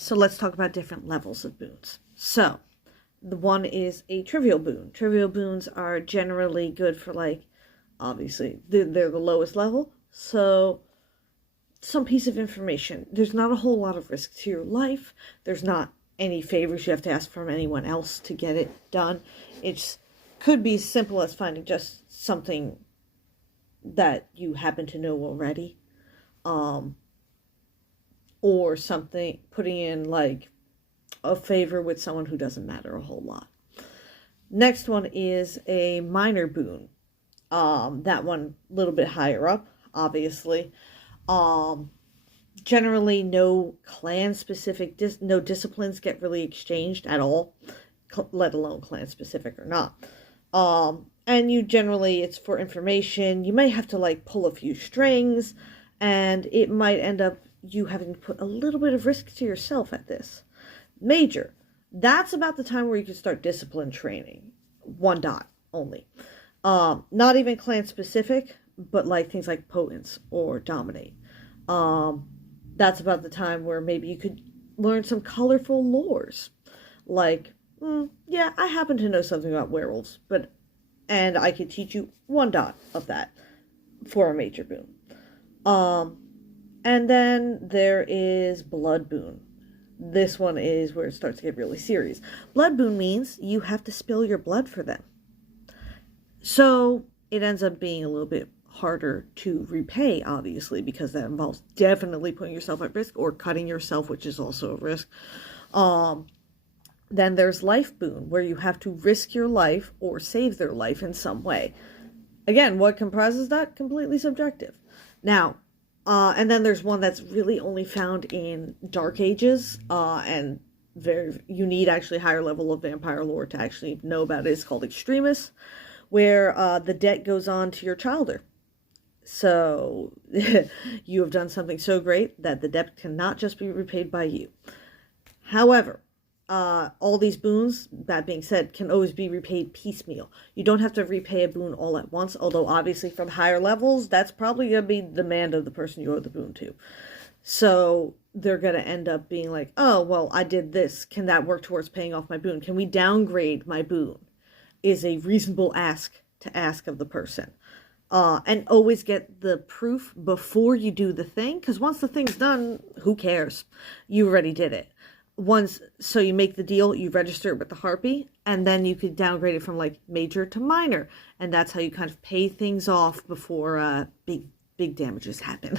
So let's talk about different levels of boons. So the one is a trivial boon. Trivial boons are generally good for, like, obviously they're the lowest level. So some piece of information. There's not a whole lot of risk to your life. There's not any favors you have to ask from anyone else to get it done. It could be as simple as finding just something that you happen to know already. Or something, putting in like a favor with someone who doesn't matter a whole lot. Next one is a minor boon. That one a little bit higher up, obviously. Generally no clan specific, no disciplines get really exchanged at all, let alone clan specific or not. And you generally, it's for information. You may have to like pull a few strings, and it might end up you having to put a little bit of risk to yourself at this. Major, that's about the time where you can start discipline training. 1 dot only. Not even clan specific, but like things like potence or dominate. That's about the time where maybe you could learn some colorful lores. Like, yeah, I happen to know something about werewolves, and I could teach you 1 dot of that for a major boon. And then there is blood boon. This one is where it starts to get really serious. Blood boon means you have to spill your blood for them. So it ends up being a little bit harder to repay, obviously, because that involves definitely putting yourself at risk or cutting yourself, which is also a risk. Then there's life boon, where you have to risk your life or save their life in some way. Again, what comprises that? Completely subjective. Now, and then there's one that's really only found in Dark Ages, and you need actually a higher level of vampire lore to actually know about it. It's called Extremis, where the debt goes on to your childer. So you have done something so great that the debt cannot just be repaid by you. However, all these boons, that being said, can always be repaid piecemeal. You don't have to repay a boon all at once, although obviously from higher levels, that's probably going to be the demand of the person you owe the boon to. So they're going to end up being like, oh, well, I did this. Can that work towards paying off my boon? Can we downgrade my boon? Is a reasonable ask to ask of the person. And always get the proof before you do the thing, because once the thing's done, who cares? You already did it. So you make the deal, you register it with the Harpy, and then you could downgrade it from like major to minor, and that's how you kind of pay things off before big damages happen.